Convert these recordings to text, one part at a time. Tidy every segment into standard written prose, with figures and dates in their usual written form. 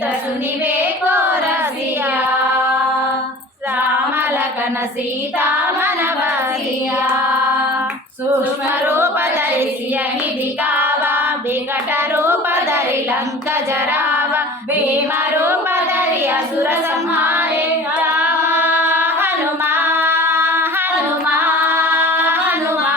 सुनिवे को रसिया राम लखन सीता मन बसिया सूक्ष्म रूप धरि सियहि दिखावा विकट रूप धरि लंक जरावा भीम रूप धरि असुर संहारे हनुमा हनुमा हनुमा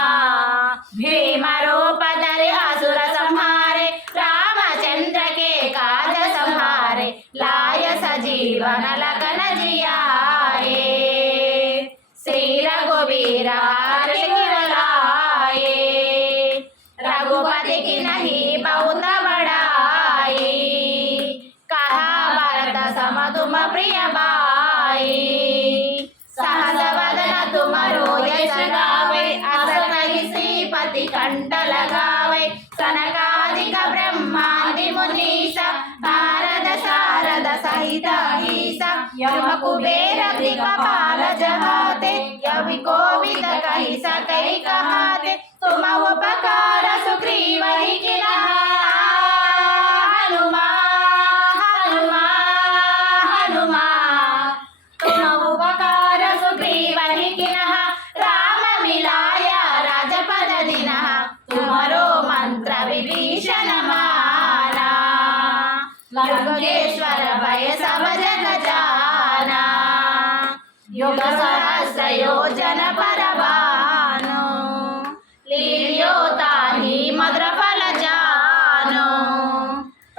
भीम रूप धरि असुर संहारे रामचंद्र के काज संहारे लाय सजीवन लखन जियाए श्री रघुवीर रघुपति की नहीं बहुत बड़ाई कहा भरत सम तुम प्रिय भाई सहस वदन तुम यश गावे अस कहि श्रीपति कंठ लगावे सनकादिक ब्रह्मादि मुनीश नारद शारद सहित ईश यम कुबेर दिक्पाल जहाते कवि कोविद कहि सकै कहाते तुम उपकार सुग्रीवहि किन्हा हनुमा हनुमा हनुमा तुम उपकार सुग्रीवहि किन्हा राम मिलाया राजपद दिनः तुमरो मंत्र विभीषण माना लंकेश्वर भय सब जग जाना युग सहस्र योजन परभानु लील्यो ताहि मधुर फल जानो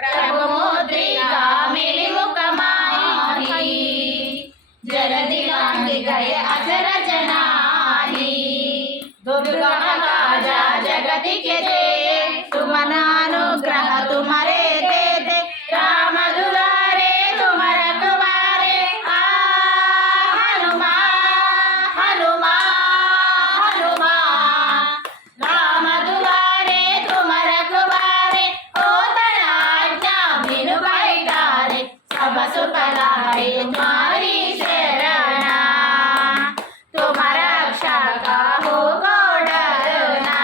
प्रभु मुद्रिका मिलि मुख माहि जलधि लांघि गए अचरज नाहि दुर्गम काजा जगति के दे तुमन अनुग्रह तुम्हारे दे राम दुलारे तुम रखवारे हनुमा हनुमा हनुमा राम दुलारे तुम रखवारे ओ तनाज्ञा बिनु बैठारे सब सुख लाए तुम्हारी शरणा तुम रक्षा काहू को डरना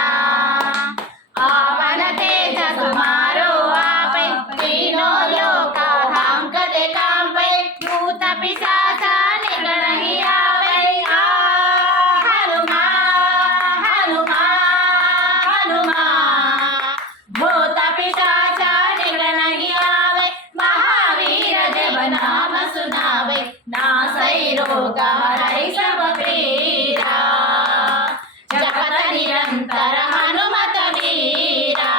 आवन तेज तुम्हारो आपै तीनों लोक हांकते कांपै भूत पिशाच निकट नहीं आवे हनुमा हनुमा हनुमा भूत पिशाच निकट नहीं आवे महावीर जब नाम सुनावे नासै रोग हरै सब पीरा जपत निरंतर हनुमत वीरा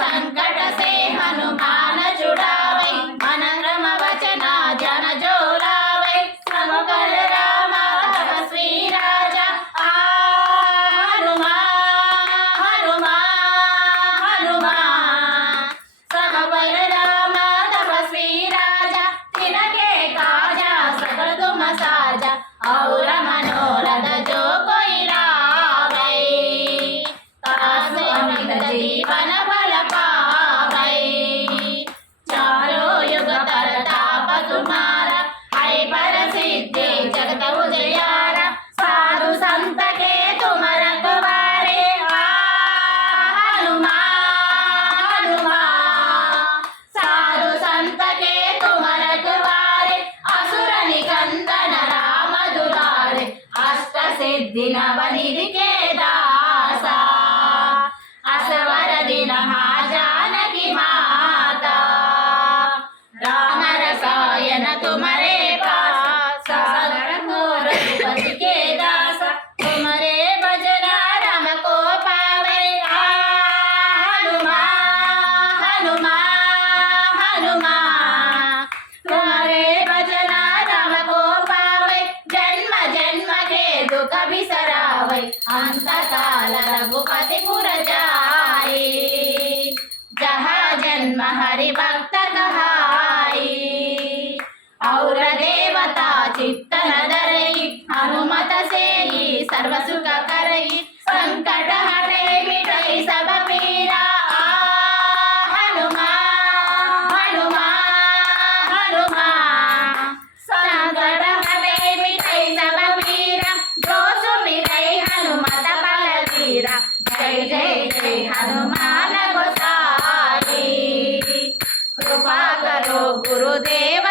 संकट से हनुमान छुड़ावे मन क्रम वचन जन जोड़ावे सब कर राम तपस्वी राजा हनुमा हनुमा हनुमा सब पर राम तपस्वी राजा तिनके काजा सकल तुम साजा और मनोरथ जो कोई लावे तासु अमित जीवन फल पावे चारों युग तरताप तुम्हारा है प्रसिद्धि जगत उजियारा साधु संत के तुम रखवारे हनुमा हनुमा साधु संत के तुम रखवारे असुर निकंदन राम दुलारे अष्ट सिद्धि नवनिधि के दासा असवर दिन जानकी माता राम रसायन तुम्हारे पास सागर रघुपति के दास तुम्हारे भजना राम को पावे हनुमा हनुमा हनुमा तुम्हारे भजना राम को पावे जन्म जन्म के दुख बिसरावे अंत काल रघुपति पुर जाए जहाँ जन्म हरि भक्त कहाई और देवता चित्तन धरई हनुमत से ही सर्व सुख करई संकट हटे मिटई सब पीरा हनुमा हनुमा हनुमा संकट हटे मिटई सब पीरा जो सुमिरई हनुमत बल धीरा जय जय जय हनुमान गोसाई कृपा कर గురుదేవ